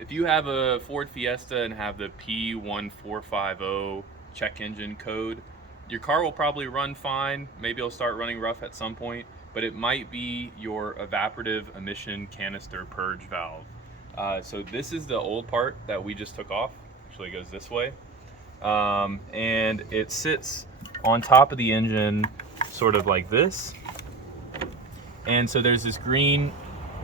If you have a Ford Fiesta and have the P1450 check engine code, your car will probably run fine. Maybe it'll start running rough at some point, but it might be your evaporative emission canister purge valve. So this is the old part that we just took off. Actually, it goes this way. And it sits on top of the engine sort of like this. And so there's this green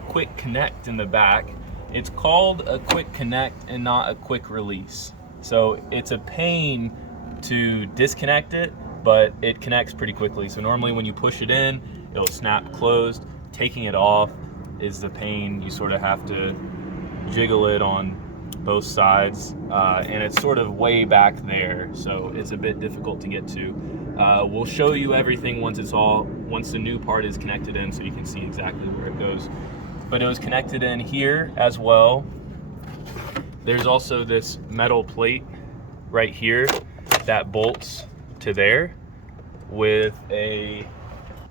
quick connect in the back. It's called a quick connect and not a quick release. So it's a pain to disconnect it, but it connects pretty quickly. So normally when you push it in, it'll snap closed. Taking it off is the pain. You sort of have to jiggle it on both sides, and it's sort of way back there, so it's a bit difficult to get to. We'll show you everything once the new part is connected in, so you can see exactly where it goes. But it was connected in here as well. There's also this metal plate right here that bolts to there with a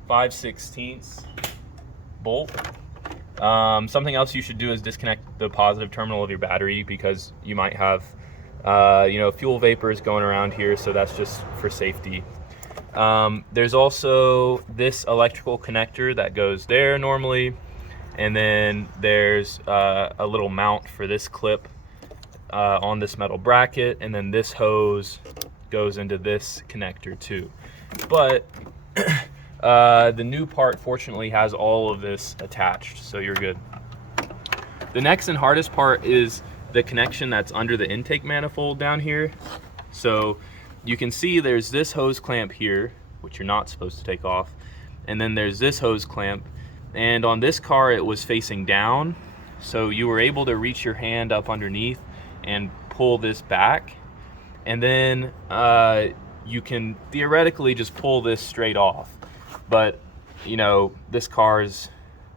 5/16 bolt. Something else you should do is disconnect the positive terminal of your battery, because you might have fuel vapors going around here, so that's just for safety. There's also this electrical connector that goes there normally, and then there's a little mount for this clip on this metal bracket, and then this hose goes into this connector too. But the new part fortunately has all of this attached, so you're good. The next and hardest part is the connection that's under the intake manifold down here. So you can see there's this hose clamp here, which you're not supposed to take off, and then there's this hose clamp, and on this car it was facing down, so you were able to reach your hand up underneath and pull this back, and then you can theoretically just pull this straight off. But this car is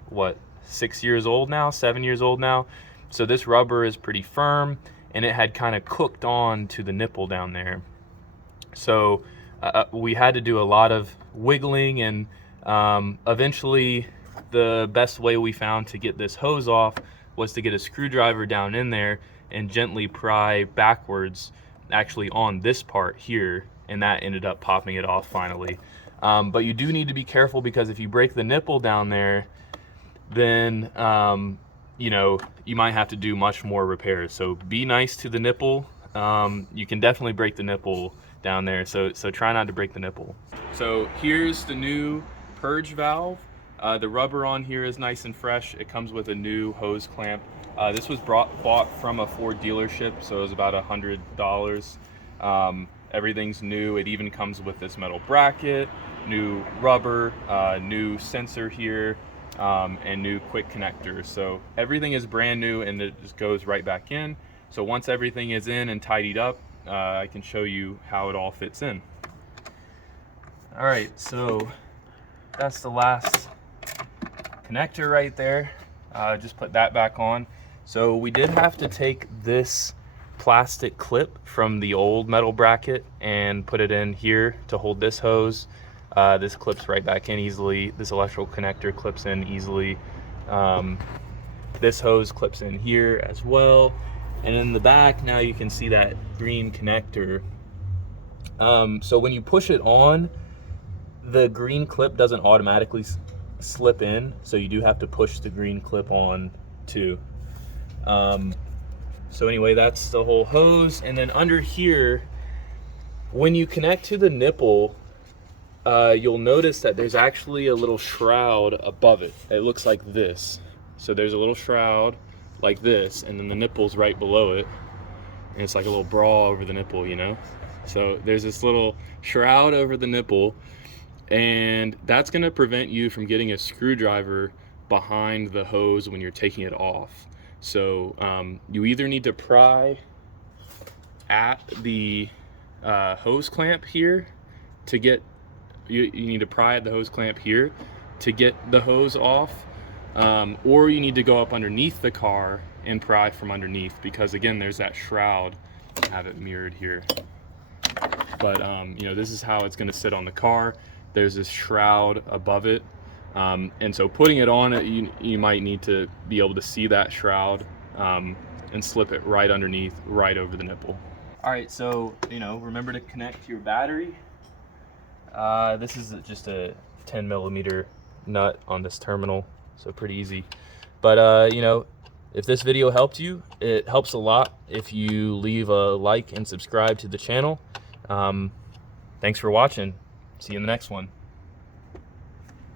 what, 6 years old now, 7 years old now, so this rubber is pretty firm, and it had kind of cooked on to the nipple down there. So we had to do a lot of wiggling, and eventually the best way we found to get this hose off was to get a screwdriver down in there and gently pry backwards, actually on this part here, and that ended up popping it off finally. But you do need to be careful, because if you break the nipple down there, then you might have to do much more repairs. So be nice to the nipple. You can definitely break the nipple down there, so try not to break the nipple. So here's the new purge valve. The rubber on here is nice and fresh. It comes with a new hose clamp. This was bought from a Ford dealership, so it was about $100. Everything's new. It even comes with this metal bracket, new rubber, new sensor here, and new quick connector. So everything is brand new, and it just goes right back in. So once everything is in and tidied up, I can show you how it all fits in. All right, so that's the last connector right there. Just put that back on. So we did have to take this plastic clip from the old metal bracket and put it in here to hold this hose. This clips right back in easily. This electrical connector clips in easily. This hose clips in here as well. And in the back, now you can see that green connector. So when you push it on, the green clip doesn't automatically slip in, so you do have to push the green clip on too. So anyway, that's the whole hose. And then under here, when you connect to the nipple, you'll notice that there's actually a little shroud above it. It looks like this. So there's a little shroud like this, and then the nipple's right below it, and it's like a little bra over the nipple, So there's this little shroud over the nipple, and that's going to prevent you from getting a screwdriver behind the hose when you're taking it off. So you either need to pry at the hose clamp here to get, you need to pry at the hose clamp here to get the hose off, or you need to go up underneath the car and pry from underneath, because again, there's that shroud. I have it mirrored here. But this is how it's going to sit on the car. There's this shroud above it, and so putting it on it, you might need to be able to see that shroud, and slip it right underneath, right over the nipple. All right, so remember to connect your battery. This is just a 10 millimeter nut on this terminal, so pretty easy. But if this video helped you, it helps a lot if you leave a like and subscribe to the channel. Thanks for watching. See you in the next one.